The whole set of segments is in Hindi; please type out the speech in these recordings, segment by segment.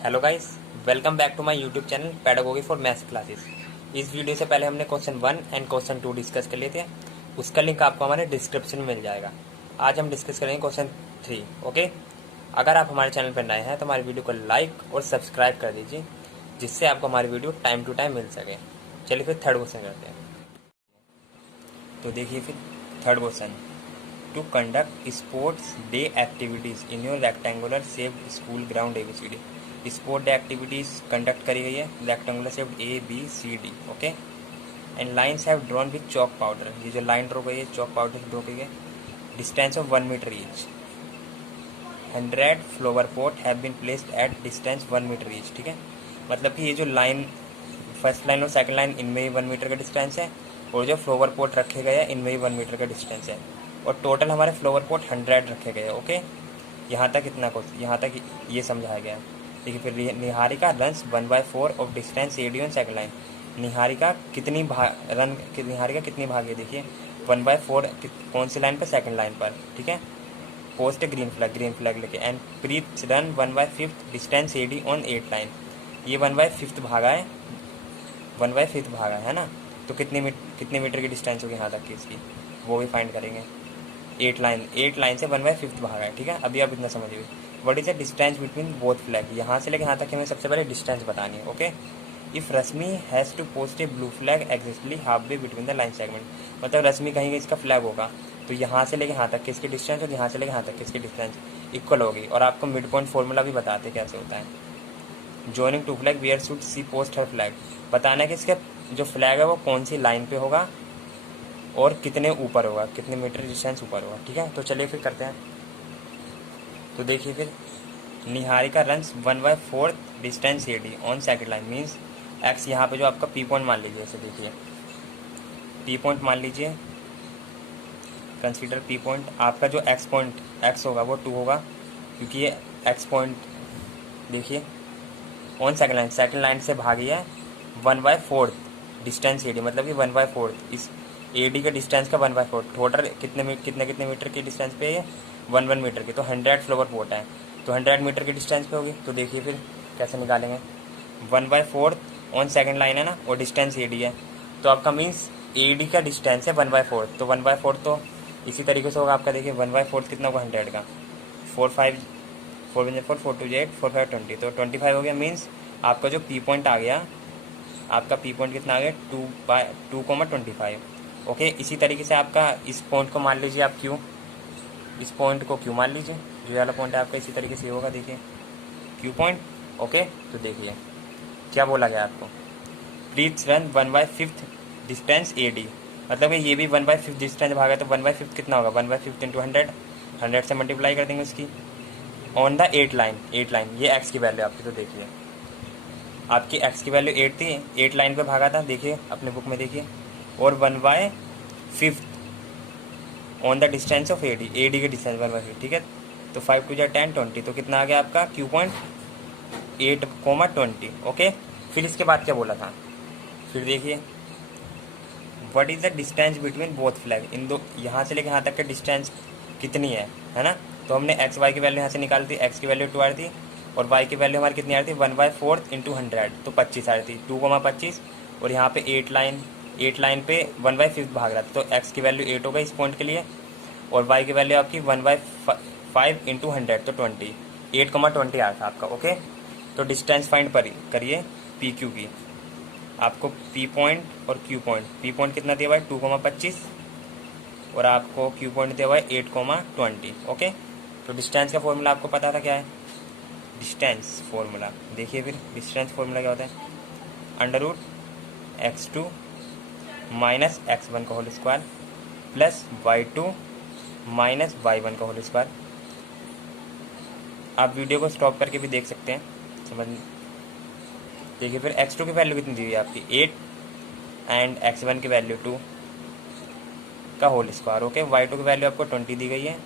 Hello guys, welcome back to my YouTube channel pedagogy for maths classes. इस वीडियो से पहले हमने क्वेश्चन 1 एंड क्वेश्चन 2 डिस्कस कर लिए थे। उसका लिंक आपको हमारे डिस्क्रिप्शन में मिल जाएगा। आज हम डिस्कस करेंगे क्वेश्चन 3। ओके, अगर आप हमारे चैनल पर नए हैं तो हमारी वीडियो को लाइक और सब्सक्राइब कर दीजिए, जिससे आपको हमारी वीडियो टाइम टू टाइम मिल सके। चलिए फिर थर्ड क्वेश्चन करते हैं। तो देखिए फिर third question, to conduct sports day activities in your rectangular shaped school ground ABCD। Sport day activities conduct करी गई है rectangular shaped ABCD। Okay, and lines have drawn with chalk powder. ये जो लाइन ड्रॉ गई है चॉक पाउडर से ड्रॉ की है। Distance of 1 metre each. 100 flower pot have been placed at distance 1 metre each. ठीक है, मतलब कि ये जो लाइन फर्स्ट लाइन और सेकंड लाइन इनमें ही 1 मीटर का डिस्टेंस है, और जो फ्लावर पॉट रखे गए हैं इनमें ही 1 मीटर का डिस्टेंस है, और टोटल हमारे फ्लावर पॉट 100 रखे गए हैं। ओके, यहाँ तक इतना कुछ, यहाँ तक ये समझाया गया है। देखिए फिर Niharika runs 1/4 of distance AD on second line. Niharika कितनी भागी? देखिए 1/4 कौन सी लाइन पर? सेकंड लाइन पर। ठीक है, पोस्ट ग्रीन फ्लैग लेके। And Preet run 1/5 distance AD on 8 line. ये 1/5 भागा है, 1/5 भागा है ना, तो कितने मीटर की डिस्टेंस होगी यहाँ तक की इसकी, वो भी फाइंड करेंगे। 8 लाइन से 1/5 भागा है। ठीक है, अभी आप इतना समझिए। What is the distance between both flag? यहाँ से लेकर यहाँ तक हमें सबसे पहले डिस्टेंस बतानी है। Okay, if Rashmi has to post a blue flag exactly half way between the line segment. मतलब रश्मि कहीं इसका फ्लैग होगा, तो यहाँ से लेकर यहाँ तक किसकी डिस्टेंस और यहाँ से लेकर यहाँ तक किसकी डिस्टेंस इक्वल होगी। और आपको मिड पॉइंट फॉर्मूला भी बताते कैसे होता है। Joining to flag where should she post her flag. बताना है कि इसका जो फ्लैग है वो कौन सी लाइन पे होगा और कितने ऊपर होगा, कितने मीटर डिस्टेंस ऊपर होगा। ठीक है, तो चलिए फिर करते हैं। तो देखिए फिर Niharika runs 1/4 distance AD on second line means x. यहाँ पे जो आपका P पॉइंट मान लीजिए, ऐसे देखिए P पॉइंट मान लीजिए, कंसीडर P पॉइंट। आपका जो एक्स होगा वो 2 होगा, क्योंकि ये एक्स पॉइंट देखिए ऑन सेकंड लाइन से भागी है 1/4 डिस्टेंस AD, मतलब कि 1/4 इस AD के डिस्टेंस का 1/4। टोटल कितने मीटर की डिस्टेंस पे है? 1 मीटर की। तो 100 फ्लावर पॉट है, तो 100 मीटर की डिस्टेंस पे होगी। तो देखिए फिर कैसे निकालेंगे। 1/4 ऑन सेकंड लाइन है ना, और डिस्टेंस AD है, तो आपका मीन्स AD का डिस्टेंस है 1/4। तो 1/4 तो इसी तरीके से होगा आपका। देखिए 1/4 कितना होगा 100 का, 4 4 2 8 4 5 20, तो 25 हो गया। मीन्स आपका जो P पॉइंट आ गया, आपका P पॉइंट कितना आ गया 2,25। ओके, इसी तरीके से आपका इस पॉइंट को मान लीजिए आप Q, इस पॉइंट को Q मान लीजिए, जो वाला पॉइंट है आपका इसी तरीके से होगा। देखिए Q पॉइंट। ओके, तो देखिए क्या बोला गया आपको, प्लीज रन 1/5 डिस्टेंस AD, मतलब ये भी 1/5 डिस्टेंस भागा, तो 1/5 कितना होगा 1/5 इंटू 100 से मल्टीप्लाई कर देंगे उसकी ऑन द 8 लाइन। ये एक्स की वैल्यू आपकी, तो देखिए आपकी एक्स की वैल्यू 8 थी, 8 लाइन पे भागा था। देखिए अपने बुक में देखिए, और 1/5 on the distance of AD के डिस्टेंस 1/5। ठीक है, तो 5 2 10 20, तो कितना आ गया आपका Q पॉइंट 8,20। ओके, फिर इसके बाद क्या बोला था, फिर देखिए what is the distance between both flag. इन दो यहाँ से लेकर यहाँ तक का डिस्टेंस कितनी है ना। तो हमने एक्स वाई की वैल्यू यहाँ से निकाली थी, एक्स की वैल्यू 2 आ रही थी, और वाई की वैल्यू हमारी कितनी आ रही थी 1/4 इंटू 100, तो 25 आ रही थी। 2,25, और यहाँ पे 8 लाइन पे 1/5 भाग रहा था, तो एक्स की वैल्यू 8 होगा इस पॉइंट के लिए, और वाई की वैल्यू आपकी 1/5 इंटू 100, तो 20, 8,20 आ रहा था आपका। ओके, तो डिस्टेंस फाइंड करिए PQ की। आपको P पॉइंट और Q पॉइंट, P पॉइंट कितना दिया हुआ है 2,25, और आपको Q पॉइंट दिया हुआ है 8,20। ओके, तो डिस्टेंस का फॉर्मूला आपको पता था क्या है, डिस्टेंस फॉर्मूला देखिए फिर। डिस्टेंस फॉर्मूला क्या होता है, √x2 माइनस x1 का whole square plus y2 minus y1 का होल स्क्वायर। आप वीडियो को स्टॉप करके भी देख सकते हैं, समझ। देखिए फिर x2 की वैल्यू कितनी दी हुई है आपकी 8, एंड x1 की वैल्यू 2 का होल स्क्वायर। ओके, y2 की वैल्यू आपको 20 दी गई है,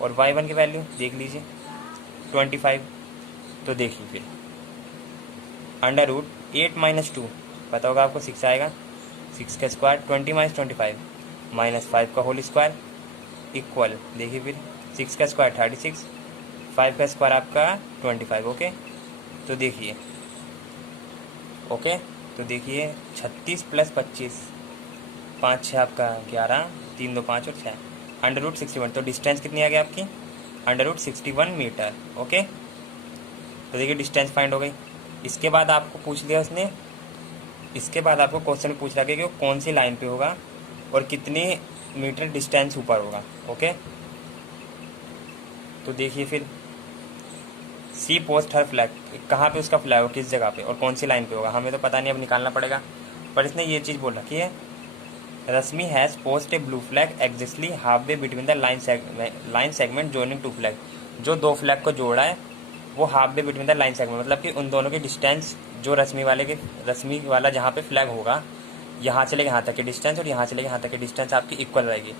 और y1 की वैल्यू देख लीजिए 25। तो देखिए फिर √8 माइनस 2 पता होगा आपको 6 आएगा, 6 का स्क्वायर 20 माइनस 25 माइनस 5 का होल स्क्वायर इक्वल। देखिए फिर 6 का स्क्वायर 36, 5 का स्क्वायर आपका 25। ओके, तो देखिए ओके, तो देखिए 36 + 25, 5 6 आपका 11, 3 2 5 और 6, √61। तो डिस्टेंस कितनी आ गई आपकी? √61 मीटर। ओके, तो देखिए डिस्टेंस फाइंड हो गई। इसके बाद आपको पूछ लिया उसने, इसके बाद आपको क्वेश्चन पूछ रहा है कि वो कौन सी लाइन पे होगा और कितनी मीटर डिस्टेंस ऊपर होगा। ओके, तो देखिए फिर सी पोस्ट हर फ्लैग, कहाँ पे उसका फ्लैग हो, किस जगह पे और कौन सी लाइन पे होगा, हमें तो पता नहीं, अब निकालना पड़ेगा। पर इसने ये चीज़ बोल रखी है, Rashmi has post a blue flag exactly half way between the line segment joining to flag. जो दो फ्लैग को जोड़ा है वो half way between the line segment, मतलब कि उन दोनों की डिस्टेंस, जो रश्मि वाला जहाँ पे फ्लैग होगा, यहाँ से लेके यहाँ तक की डिस्टेंस और यहाँ से लेके यहाँ तक की डिस्टेंस आपकी इक्वल रहेगी।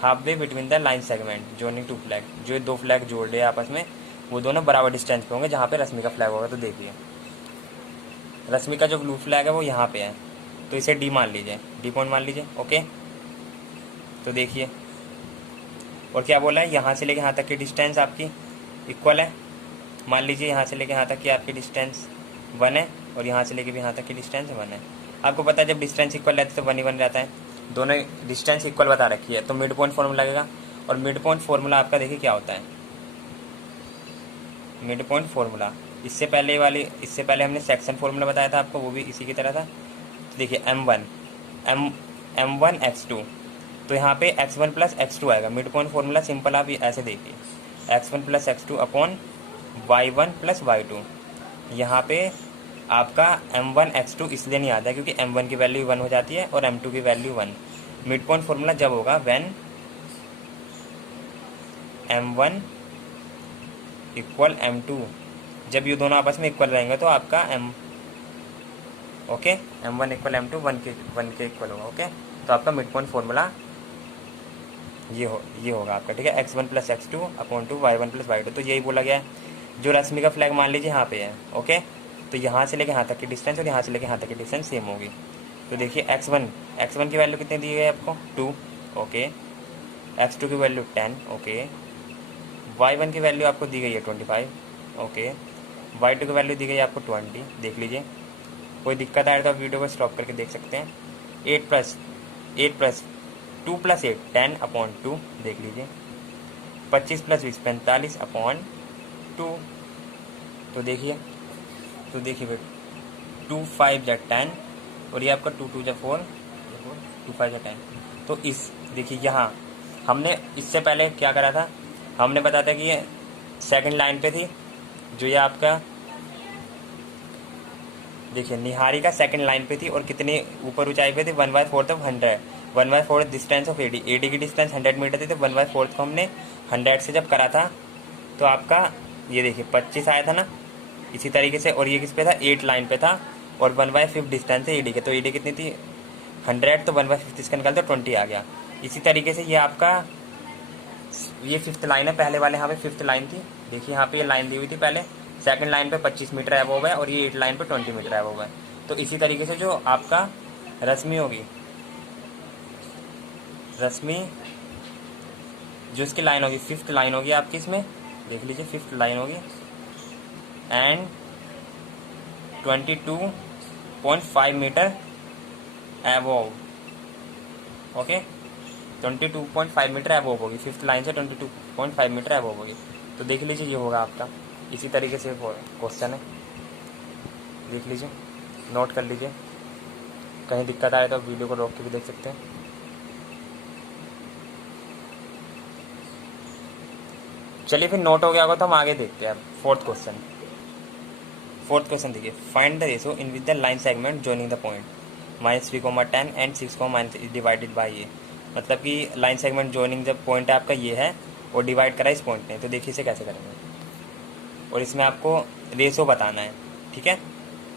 Half way between the line segment joining to flag, जो दो फ्लैग जोड़ रहे हैं आपस में, वो दोनों बराबर डिस्टेंस पे होंगे जहाँ पे रश्मि का फ्लैग होगा। तो देखिए रश्मि का जो ब्लू फ्लैग है वो यहाँ पे है, तो इसे डी मान लीजिए, डी पॉइंट मान लीजिए। ओके, तो देखिए और क्या बोला है, यहाँ से लेके यहाँ तक की डिस्टेंस आपकी इक्वल है। मान लीजिए यहाँ से लेके यहाँ तक की आपकी डिस्टेंस 1 है और यहाँ से लेके भी यहाँ तक की डिस्टेंस 1 है। आपको पता है जब डिस्टेंस इक्वल रहता है तो 1 ही 1 रहता है, दोनों डिस्टेंस इक्वल बता रखी है, तो मिड पॉइंट फॉर्मूला लगेगा। और मिड पॉइंट फॉर्मूला आपका देखिए क्या होता है, मिड पॉइंट फॉर्मूला इससे पहले हमने सेक्शन फॉर्मूला बताया था आपको, वो भी इसी की तरह था। तो देखिए m1 x2, तो यहाँ पे x1 + x2 आएगा। मिड पॉइंट फॉर्मूला सिंपल आप ऐसे देखिए, x1 + x2 upon y1 + y2। यहाँ पे आपका m1 x2 इसलिए नहीं आता है क्योंकि m1 की वैल्यू 1 हो जाती है और m2 की वैल्यू 1। मिड पॉइंट फॉर्मूला जब होगा व्हेन m1 = m2, जब ये दोनों आपस में इक्वल रहेंगे तो आपका ओके m1 = m2 1 के इक्वल होगा। ओके, तो आपका मिड पॉइंट फॉर्मूला ये होगा आपका, ठीक है, x1 + x2 upon two y1 + y2। तो यही बोला गया है। जो रश्मि का फ्लैग मान लीजिए यहाँ पे है। ओके, तो यहाँ से लेके यहाँ तक की डिस्टेंस और यहाँ से लेके यहाँ तक की डिस्टेंस सेम होगी। तो देखिए x1 की वैल्यू कितनी दी गई है आपको 2। ओके, x2 की वैल्यू 10। ओके, y1 की वैल्यू आपको दी गई है 25। ओके, y2 की वैल्यू दी गई है आपको 20। देख लीजिए, कोई दिक्कत आए तो आप वीडियो को स्टॉप करके देख सकते हैं। 8 + 2 + 8 10 अपॉन 2, देख लीजिए। 25 + 20 45 अपॉन 2। तो देखिए भाई 2 5 = 10 और ये आपका 2 2 = 4, 2 5 = 10। तो इस देखिए यहाँ हमने इससे पहले क्या करा था, हमने बताया था कि ये सेकंड लाइन पे थी, जो ये आपका देखिए निहारिका सेकंड लाइन पे थी और कितनी ऊपर ऊंचाई पे थी 1/4 ऑफ 100, 1/4 डिस्टेंस ऑफ एडी की डिस्टेंस 100 मीटर थी। तो 1/4 को हमने 100 से जब करा था तो आपका ये देखिए 25 आया था ना, इसी तरीके से। और ये किस पे था, 8 लाइन पे था और 1/5 डिस्टेंस है एडी के, तो एडी कितनी थी 100, तो 1/5 इसका निकाल तो 20 आ गया। इसी तरीके से ये आपका ये 5th लाइन है, पहले वाले यहाँ पे 5th लाइन थी। देखिए यहाँ पे ये लाइन दी हुई थी पहले, सेकंड लाइन पे 25 मीटर एबोव है और ये 8 लाइन पे 20 मीटर एबोव है। तो इसी तरीके से जो आपका रश्मि होगी, रश्मि जो इसकी लाइन होगी 5th लाइन होगी आपकी, इसमें देख लीजिए 5th लाइन होगी and 22.5 metre above. Okay, 22.5 metre above होगी, 5th लाइन से 22.5 मीटर एबोव होगी। तो देख लीजिए ये होगा आपका, इसी तरीके से क्वेश्चन है, देख लीजिए, नोट कर लीजिए। कहीं दिक्कत आए तो वीडियो को रोक के भी देख सकते हैं। चलिए फिर नोट हो गया होगा तो हम आगे देखते हैं। 4th क्वेश्चन देखिए, find the ratio in which the line segment joining the point -3,10 and 6, divided by ये। मतलब कि लाइन सेगमेंट जॉइनिंग जब पॉइंट आपका ये है और डिवाइड करा इस पॉइंट ने, तो देखिए इसे कैसे करेंगे। और इसमें आपको रेशो बताना है, ठीक है।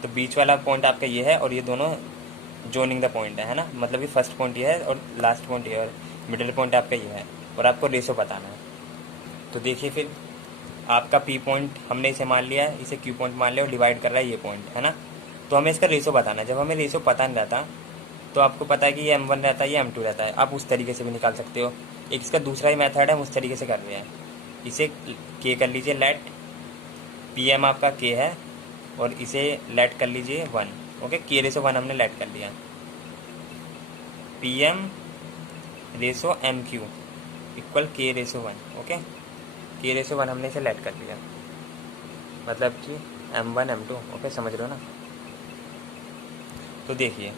तो बीच वाला पॉइंट आपका ये है और ये दोनों जॉइनिंग द पॉइंट है ना, मतलब कि फर्स्ट पॉइंट ये है और लास्ट पॉइंट ये है और मिडिल पॉइंट आपका ये है और आपको रेशो बताना है। तो देखिए फिर आपका पी पॉइंट हमने इसे मान लिया है, इसे क्यू पॉइंट मान लिया और डिवाइड कर रहा है ये पॉइंट, है ना। तो हमें इसका रेशो बताना है। जब हमें रेशो पता नहीं रहता तो आपको पता है कि ये m1 रहता है, ये m2 रहता है, आप उस तरीके से भी निकाल सकते हो। एक इसका दूसरा ही मेथड है, हम उस तरीके से कर रहे हैं। इसे k कर लीजिए, लेट pm आपका k है और इसे लेट कर लीजिए 1। ओके, के रेशो 1 हमने लेट कर लिया। P M ratio M Q equal K ratio 1। Okay, K ratio 1 हमने इसे लेट कर लिया, मतलब कि M1 M2। ओके, समझ रहे हो ना। तो देखिए,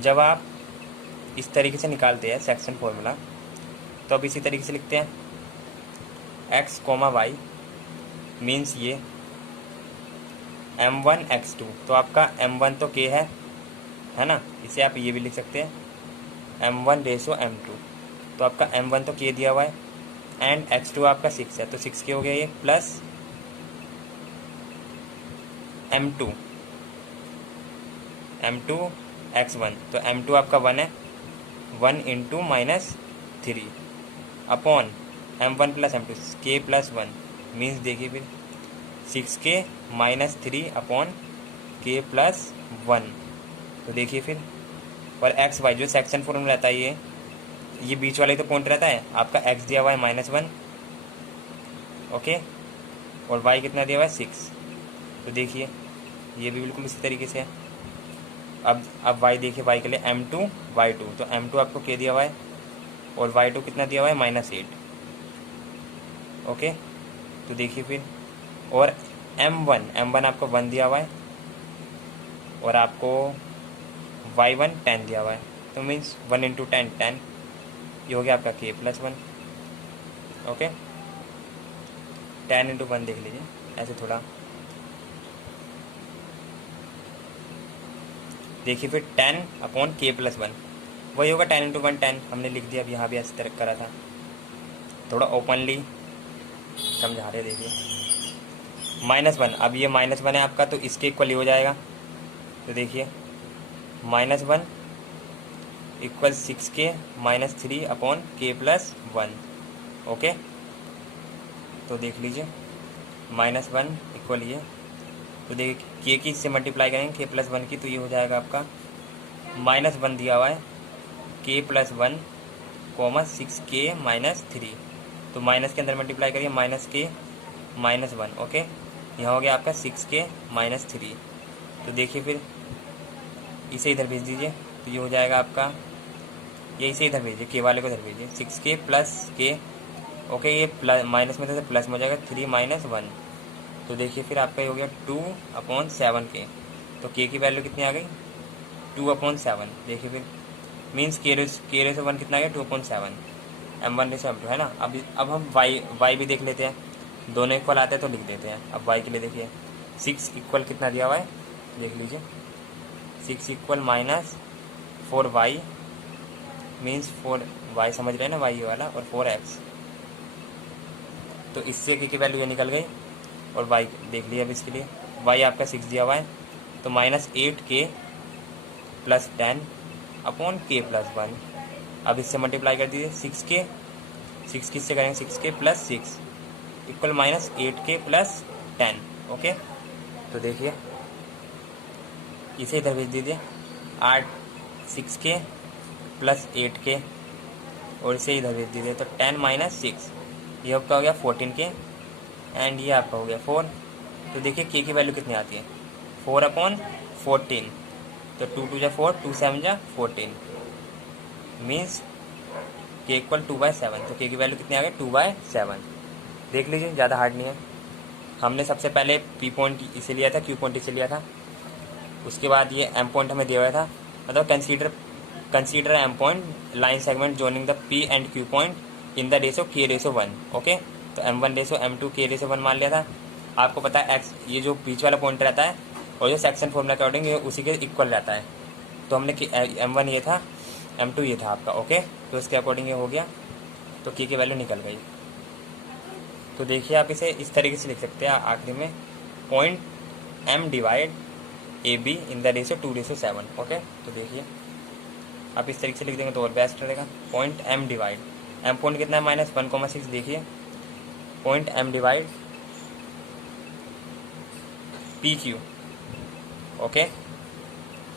जब आप इस तरीके से निकालते हैं सेक्शन फॉर्मूला, तो अब इसी तरीके से लिखते हैं x, y मीन्स ये M1 x2। तो आपका M1 तो k है ना, इसे आप ये भी लिख सकते हैं M1 रेशो M2। तो आपका M1 तो k दिया हुआ है एंड x2 आपका 6 है, तो 6 के हो गया ये, प्लस M2 x1। तो M2 आपका 1 है, 1 into -3 upon M1 plus M2 k plus 1 means देखिए फिर 6k -3 अपॉन k प्लस 1। तो देखिए फिर, और एक्स वाई जो सेक्शन फॉर्मूला रहता है ये बीच वाला ही तो पॉइंट रहता है। आपका x दिया हुआ है -1, ओके, और y कितना दिया हुआ है 6। तो देखिए ये भी बिल्कुल इसी तरीके से है। अब y देखिए, y के लिए M2 y2। तो M2 आपको k दिया हुआ है और y2 कितना दिया हुआ है -8। ओके, तो देखिए फिर, और M1 आपको 1 दिया हुआ है और आपको y1 10 दिया हुआ है। तो मीन्स 1 इंटू 10 10, ये हो गया आपका k प्लस 1। ओके, 10 इंटू 1 देख लीजिए ऐसे थोड़ा, देखिए फिर 10 अपॉन k प्लस 1 वही होगा 10 इंटू 1 10, हमने लिख दिया। अब यहाँ भी ऐसे तरह करा था, थोड़ा ओपनली समझा रहे। देखिए -1, अब ये -1 है आपका, तो इसके इक्वल ही हो जाएगा। तो देखिए -1 equal 6k -3 upon k plus 1। Okay, तो देख लीजिए -1 इक्वल ये, तो देखिए k की इससे मल्टीप्लाई करेंगे k प्लस 1 की, तो ये हो जाएगा आपका -1 दिया हुआ है k प्लस 1 6k -3। तो माइनस के अंदर मल्टीप्लाई करिए -k -1। ओके, यहाँ हो गया आपका 6k -3। तो देखिए फिर इसे इधर भेज दीजिए, तो ये हो जाएगा आपका, ये इसे इधर भेजिए, के वाले को इधर भेजिए, 6k प्लस k। ओके, ये प्लस माइनस में था तो प्लस में हो जाएगा 3 -1। तो देखिए फिर आपका ये हो गया 2/7k। तो k की वैल्यू कितनी आ गई 2/7। देखिए फिर मीन्स k रेशो 1 कितना आ गया 2/7, M1 रेशो M2 है ना। अब हम y भी देख लेते हैं, दोनों इक्वल आते हैं तो लिख देते हैं। अब y के लिए देखिए 6 इक्वल कितना दिया हुआ है, देख लीजिए 6 इक्वल -4y मीन्स 4y, समझ रहे हैं ना, y वाला, और 4x। तो इससे k की वैल्यू ये निकल गई, और y देख लिया। अब इसके लिए y आपका 6 दिया हुआ है, तो -8k plus 10 upon k plus 1। अब इससे मल्टीप्लाई कर दीजिए 6 किससे करेंगे 6k plus 6 equal -8k plus 10। Okay, तो देखिए इसे इधर भेज दीजिए 6k प्लस 8k, और इसे इधर भेज दीजिए, तो 10 -6 ये आपका हो गया 14k एंड ये आपका हो गया 4। तो देखिए k की वैल्यू कितनी आती है 4/14। तो 2 2 जा 4, 2 7 जा 14 मीन्स k इक्वल 2/7। तो k की वैल्यू कितनी आ गई 2/7। देख लीजिए, ज़्यादा हार्ड नहीं है। हमने सबसे पहले p पॉइंट इसे लिया था, q पॉइंट इसे लिया था, उसके बाद ये m पॉइंट हमें दिया हुआ था, मतलब consider m point line segment joining the p and q point in the ratio k ratio 1। Okay, तो M1 ratio M2 k ratio 1 मान लिया था। आपको पता है x ये जो बीच वाला पॉइंट रहता है और जो सेक्शन फॉर्मूला के अकॉर्डिंग ये उसी के इक्वल रहता है। तो हमने M1 ये था, M2 ये था आपका। ओके, तो उसके अकॉर्डिंग ये हो गया, तो k की वैल्यू निकल गई। तो देखिए आप इसे इस तरीके से लिख सकते हैं आखिरी में, point M divide AB in the ratio 2/7। Okay, तो देखिए आप इस तरीके से लिख देंगे तो और बेस्ट रहेगा। Point M divide, M point कितना है -1,6। देखिए point M divide PQ। Okay,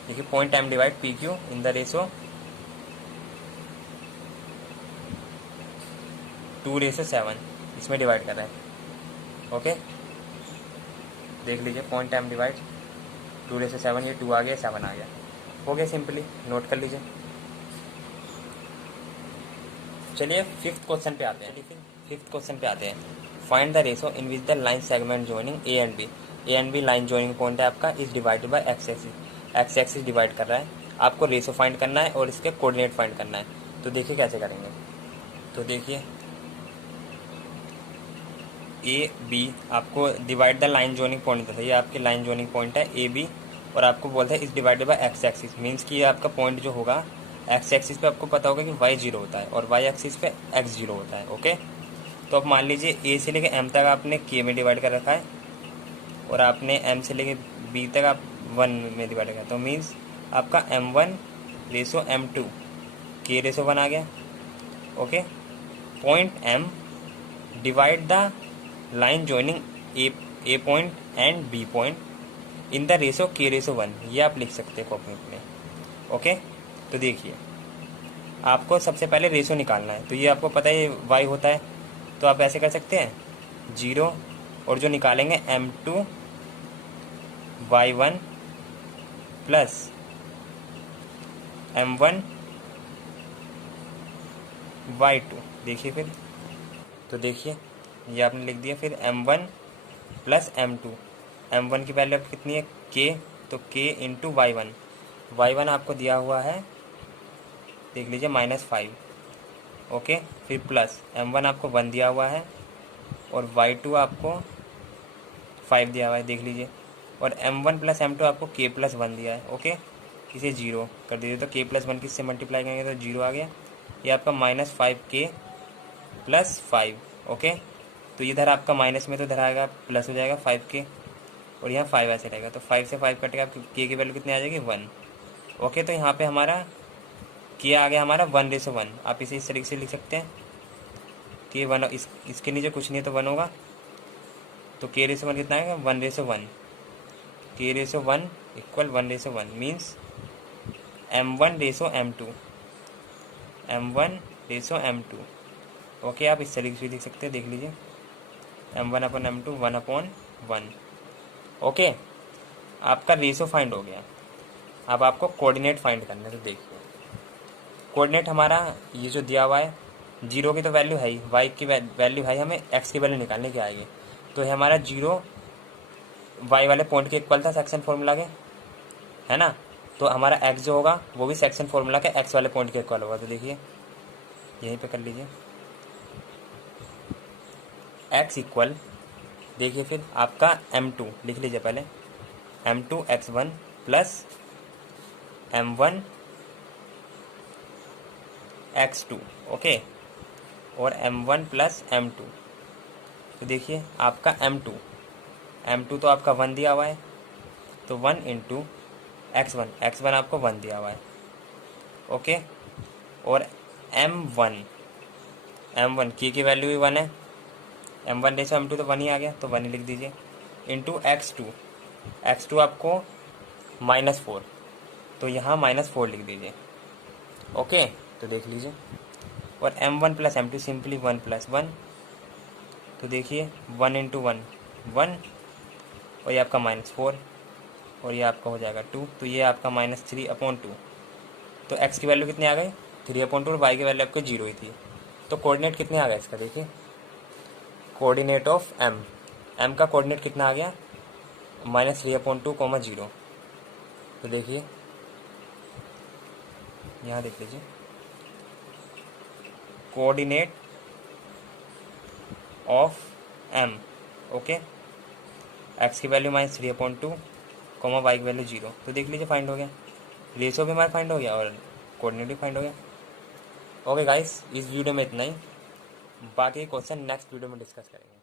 देखिए point M divide PQ in the ratio 2/7, इसमें डिवाइड कर रहा है। ओके, देख लीजिए, पॉइंट एम डिवाइड 2�7, ये 2 आ गया, 7 आ गया, हो गया, सिंपली नोट कर लीजिए। चलिए फिफ्थ क्वेश्चन पे आते हैं। Find the ratio in which the line segment joining A and B line joining point है आपका, is divided by X axis divide कर रहा है, आपको रेशो फाइंड करना है और इसके कोऑर्डिनेट फाइंड करना है। तो देखिए कैसे करेंगे। तो देखिए ए बी, आपको divide the line joining point था, ये आपकी लाइन जॉइनिंग पॉइंट है ए बी, और आपको बोलता है is divided by X axis, means कि ये आपका पॉइंट जो होगा एक्स एक्सिस पे आपको पता होगा कि वाई 0 होता है और वाई एक्सिस पे एक्स 0 होता है। ओके, तो अब मान लीजिए ए से लेके एम तक आपने के में डिवाइड कर रखा है और आपने एम से लेके बी तक आप 1 में डिवाइड कर, तो मीन्स आपका M1 रेशो M2 के रेशो 1 आ गया। Okay, point M divide the line joining A point and B point in the ratio के रेशो 1, ये आप लिख सकते हैं कॉपी में। ओके, तो देखिए आपको सबसे पहले रेशो निकालना है, तो ये आपको पता है वाई होता है, तो आप ऐसे कर सकते हैं 0 और जो निकालेंगे M2 Y1 plus M1 Y2। देखिए फिर, तो देखिए ये आपने लिख दिया, फिर M1 प्लस M2, M1 की वैल्यू कितनी है K, तो K इंटू Y1 आपको दिया हुआ है, देख लीजिए -5। ओके, फिर प्लस M1 आपको 1 दिया हुआ है और Y2 आपको 5 दिया हुआ है, देख लीजिए, और M1 प्लस M2 आपको K प्लस 1 दिया है। ओके, इसे 0 कर दीजिए, तो K प्लस 1 किससे मल्टीप्लाई करेंगे तो 0 आ गया, ये आपका -5K प्लस 5। ओके, तो इधर आपका माइनस में तो इधर आएगा प्लस हो जाएगा 5K और यहाँ 5 ऐसे रहेगा, तो 5 से 5 कटेगा, K की वैल्यू कितनी आ जाएगी 1। ओके, तो यहाँ पे हमारा K आ गया हमारा 1:1, आप इसे इस तरीके से लिख सकते हैं कि 1, इसके नीचे कुछ नहीं है तो 1 होगा, तो K/1 कितना आएगा 1:1, K/1 equal 1:1 means M1:M2। Okay, आप इस तरीके से लिख सकते हैं, देख लीजिए M1/M2 1/1। ओके, आपका रेशो फाइंड हो गया। अब आपको कोऑर्डिनेट फाइंड करना है, तो देखिए कोऑर्डिनेट हमारा ये जो दिया हुआ है 0 की तो वैल्यू है ही, वाई की वैल्यू है, हमें एक्स की वैल्यू निकालने की आएगी, तो है हमारा 0 वाई वाले पॉइंट के इक्वल था सेक्शन फॉर्मूला के, है ना, तो हमारा एक्स जो होगा वो भी सेक्शन फॉर्मूला के एक्स वाले पॉइंट के इक्वल होगा। तो देखिए यहीं पे कर लीजिए एक्स इक्वल, देखिए फिर आपका M2 लिख लीजिए पहले, M2 x1 plus M1 x2। Okay, और M1 प्लस M2, तो देखिए आपका M2 तो आपका 1 दिया हुआ है, तो 1 इंटू x1 आपको 1 दिया हुआ है। ओके, और M1 की वैल्यू भी 1 है, M1 रेशो M2 तो 1 ही आ गया, तो 1 ही लिख दीजिए, इंटू x2 आपको -4, तो यहाँ -4 लिख दीजिए। ओके, तो देख लीजिए, और M1 प्लस M2 सिंपली 1 + 1, तो देखिए 1 इंटू 1 1, और ये आपका -4 और ये आपका हो जाएगा 2, तो ये आपका -3/2, तो x की वैल्यू कितनी आ गई 3/2 और y की वैल्यू आपको 0 ही थी, तो कोऑर्डिनेट कितने आ गया इसका, देखिए कोऑर्डिनेट ऑफ m का कोऑर्डिनेट कितना आ गया -3/2, 0। तो देखिए यहाँ देख लीजिए coordinate of m। Okay, x की वैल्यू -3/2, y की वैल्यू 0, तो देख लीजिए फाइंड हो गया, रेशो भी हमारा फाइंड हो गया और कोऑर्डिनेट भी फाइंड हो गया। ओके गाइस, इस वीडियो में इतना ही, बाकी क्वेश्चन नेक्स्ट वीडियो में डिस्कस करेंगे।